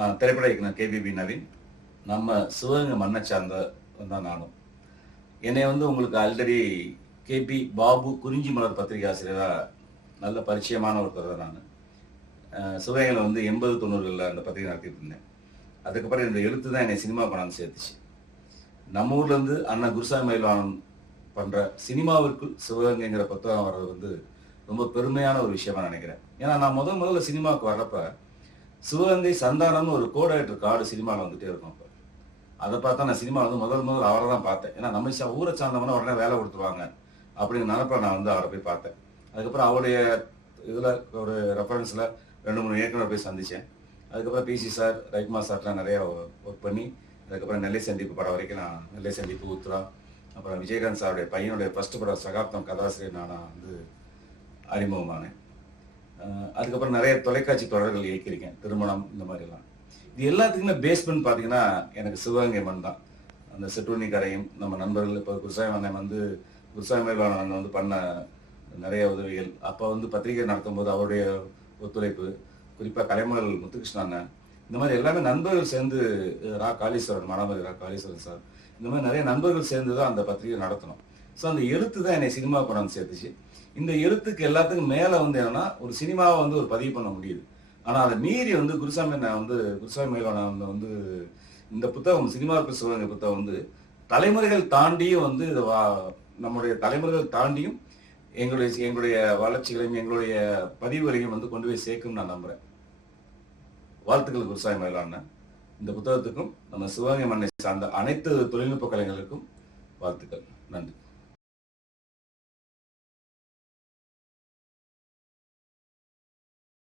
நான் திரைப்பட இயக்குனர் கேபிபி நவீன் நம்ம சிவகங்கை மண்ணை சார்ந்த தான் நானும். என்னை வந்து உங்களுக்கு ஆல்ரெடி கேபி பாபு குறிஞ்சி மலர் பத்திரிகை ஆசிரியராக நல்ல பரிச்சயமான ஒருத்தர் தான் நான். சிவகங்கையில் வந்து எண்பது தொண்ணூறுகளில் அந்த பத்திரிகை நடத்திட்டு இருந்தேன். அதுக்கப்புறம் இந்த எழுத்து தான் என்னை சினிமா பணம் சேர்த்துச்சு. நம்ம ஊர்லேருந்து அண்ணன் குருசாமி மயில்வாணன் பண்ணுற சினிமாவிற்குள் சிவகங்கைங்கிற புத்தகம் வர்றது வந்து ரொம்ப பெருமையான ஒரு விஷயமா நினைக்கிறேன். ஏன்னா நான் முதல் முதல்ல சினிமாவுக்கு வர்றப்ப சிவகங்கை சந்தானம்னு ஒரு கோடாயிட்டர் கார்டு சினிமாவில் வந்துட்டே இருக்கும் அப்போ. அதை பார்த்தா நான் சினிமா வந்து முதல் முதல் அவரை தான் பார்த்தேன். ஏன்னா நம்ம ஊரை சார்ந்தவன உடனே வேலை கொடுத்துருவாங்க அப்படிங்கிற நினப்ப நான் வந்து அவரை போய் பார்த்தேன். அதுக்கப்புறம் அவருடைய இதில் ஒரு ரெஃபரன்ஸில் ரெண்டு மூணு இயக்குனர் போய் சந்தித்தேன் அதுக்கப்புறம் பிசி சார் ரைக்மா சார்லாம் நிறைய ஒர்க் பண்ணி அதுக்கப்புறம் நெல்லை சந்திப்பு படம் வரைக்கும் நான் நெல்லை சந்திப்பு ஊத்துறா. அப்புறம் விஜயகாந்த் சாருடைய பையனுடைய ஃபர்ஸ்ட் படம் சகாப்தம் கதாசிரியர் நான் வந்து அறிமுகமானேன். அதுக்கப்புறம் நிறைய தொலைக்காட்சி தொடர்கள் இயக்கியிருக்கேன் திருமணம் இந்த மாதிரிலாம். இது எல்லாத்துக்குமே பேஸ்மெண்ட் பார்த்தீங்கன்னா எனக்கு சிவகங்கை மண் தான். அந்த சிற்றுணி கரையும் நம்ம நண்பர்கள் இப்போ குருசாமி அண்ணன் வந்து குருசாமி அண்ணன் வந்து பண்ண நிறைய உதவிகள். அப்போ வந்து பத்திரிகை நடத்தும் போது அவருடைய ஒத்துழைப்பு குறிப்பாக கலைமகள் முத்துகிருஷ்ணன் அண்ணன் இந்த மாதிரி எல்லாமே நண்பர்கள் சேர்ந்து ரா காளீஸ்வரன் மணமதி ரா காளீஸ்வரன் சார் இந்த மாதிரி நிறைய நண்பர்கள் சேர்ந்து தான் அந்த பத்திரிகை நடத்தணும். ஸோ அந்த எழுத்து தான் என்னை சினிமா கொண்டாந்து சேர்த்துச்சு. இந்த எழுத்துக்கு எல்லாத்துக்கும் மேலே வந்து என்னன்னா ஒரு சினிமாவை வந்து ஒரு பதிவு பண்ண முடியுது. ஆனால் அதை மீறி வந்து குருசாமி நான் வந்து குருசாமி மேலான வந்து இந்த புத்தகம் சினிமாவுக்கு சிவகங்கை புத்தகம் வந்து தலைமுறைகள் தாண்டியும் வந்து இதை வா- நம்முடைய தலைமுறைகள் தாண்டியும் எங்களுடைய எங்களுடைய வளர்ச்சிகளையும் எங்களுடைய பதிவுகளையும் வந்து கொண்டு போய் சேர்க்கும் நான் நம்புறேன். வாழ்த்துக்கள் குருசாமி மேலான இந்த புத்தகத்துக்கும் நம்ம சிவகங்கை மண்ணை சார்ந்த அனைத்து தொழில்நுட்ப கலைஞர்களுக்கும் வாழ்த்துக்கள். நன்றி.